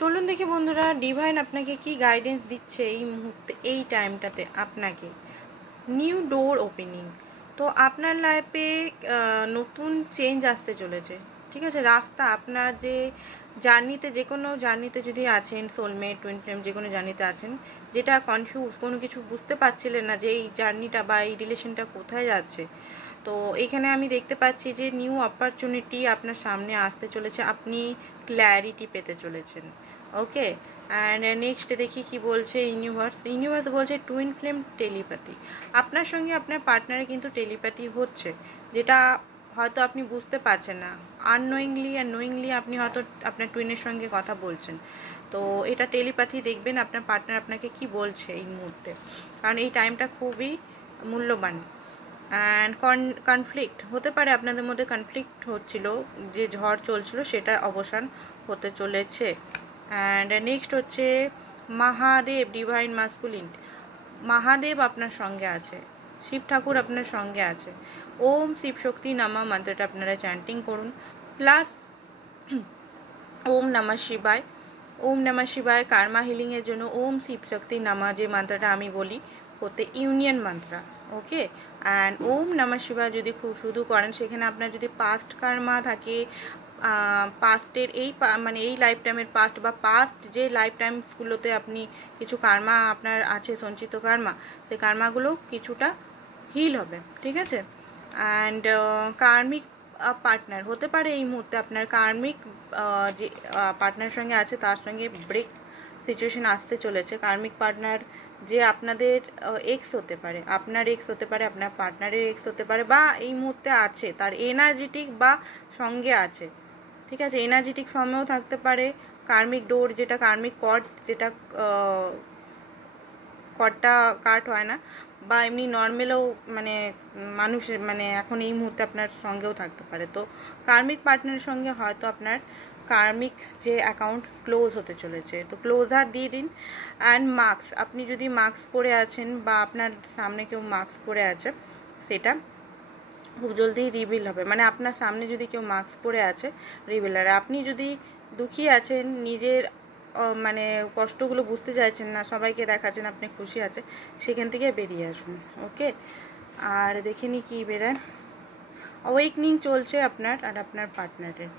চলুন দেখি বন্ধুরা ডিভাইন আপনাকে কি গাইডেন্স দিচ্ছে এই মুহূর্তে, এই টাইমটাতে আপনাকে। নিউ ডোর ওপেনিং, তো আপনার লাইফে নতুন চেঞ্জ আসতে চলেছে। ঠিক আছে, রাস্তা আপনার যে জার্নিতে, যে কোনো জার্নিতে যদি আছেন, সোলমেট, টুইন ফ্লেম, যে কোনো জার্নিতে আছেন, যেটা কনফিউজ, কোনো কিছু বুঝতে পারছিলেন না যে এই জার্নিটা বা এই রিলেশনটা কোথায় যাচ্ছে, তো এখানে আমি দেখতে পাচ্ছি যে নিউ অপরচুনিটি আপনার সামনে আসতে চলেছে, আপনি ক্ল্যারিটি পেতে চলেছেন। ওকে, অ্যান্ড নেক্সট দেখি কি বলছে ইউনিভার্স বলছে টুইন ফ্লেম টেলিপ্যাথি। আপনার সঙ্গে আপনার পার্টনারে কিন্তু টেলিপ্যাথি হচ্ছে, যেটা হয়তো আপনি বুঝতে পারছেন না। আননোয়িংলি আর নোয়িংলি আপনি হয়তো আপনার টুইনের সঙ্গে কথা বলছেন, তো এটা টেলিপ্যাথি। দেখবেন আপনার পার্টনার আপনাকে কি বলছে এই মুহূর্তে, কারণ এই টাইমটা খুবই মূল্যবান। অ্যান্ড কনফ্লিক্ট হতে পারে, আপনাদের মধ্যে কনফ্লিক্ট হচ্ছিল, যে ঝড় চলছিল সেটার অবসান হতে চলেছে। অ্যান্ড নেক্সট হচ্ছে মহাদেব, ডিভাইন মাস্কুলিন। মহাদেব আপনার সঙ্গে আছে, শিব ঠাকুর আপনার সঙ্গে আছে। ওম শিব শক্তি নামা মন্ত্রটা আপনারা চ্যান্টিং করুন, প্লাস ওম নমঃ শিবায়। ওম নমঃ শিবায় কার্মা হিলিংয়ের জন্য ওম শিব শক্তি নামা যে মন্ত্রটা আমি বলি হতে ইউনিয়ন মন্ত্র। ওকে, অ্যান্ড ওম নমঃ শিবায় যদি খুব শুধু করেন, সেখানে আপনার যদি পাস্ট কার্মা থাকে, পাস্টের এই মানে এই লাইফ টাইমের পাস্ট বা পাস্ট যে লাইফ টাইমসগুলোতে আপনি কিছু কার্মা আপনার আছে, সঞ্চিত কার্মা, সেই কার্মাগুলো কিছুটা হিল হবে। ঠিক আছে, অ্যান্ড কার্মিক পার্টনার হতে পারে এই মুহূর্তে আপনার কার্মিক যে পার্টনার সঙ্গে আছে তার সঙ্গে ব্রেক সিচুয়েশন আসতে চলেছে। কার্মিক পার্টনার যে আপনাদের এক্স হতে পারে, আপনার এক্স হতে পারে, আপনার পার্টনারের এক্স হতে পারে, বা এই মুহূর্তে আছে তার এনার্জেটিক বা সঙ্গে আছে। ঠিক আছে, এনার্জেটিক ফর্মেও থাকতে পারে। কার্মিক ডোর যেটা কার্মিক কর্ড, যেটা কর্ডটা কাট হয় না, বা এমনি নর্মালও মানে মানুষের মানে এখন এই মুহূর্তে আপনার সঙ্গেও থাকতে পারে। তো কার্মিক পার্টনারের সঙ্গে হয়তো আপনার কার্মিক যে অ্যাকাউন্ট ক্লোজ হতে চলেছে, তো ক্লোজার দিয়ে দিন। অ্যান্ড মাস্ক, আপনি যদি মাস্ক পরে আছেন বা আপনার সামনে কেউ মাস্ক পরে আছে, সেটা খুব জলদি রিভিল হবে। মানে আপনার সামনে যদি কেউ মাস্ক পরে আছে, রিভিল। আর আপনি যদি দুঃখী আছেন, নিজের মানে কষ্টগুলো বুঝতে চাইছেন না, সবাইকে দেখাচ্ছেন আপনি খুশি আছে, সেখান থেকে বেরিয়ে আসুন। ওকে, আর দেখিনি কি বেরোয়। অওয়েকনিং চলছে আপনার আর আপনার পার্টনারের।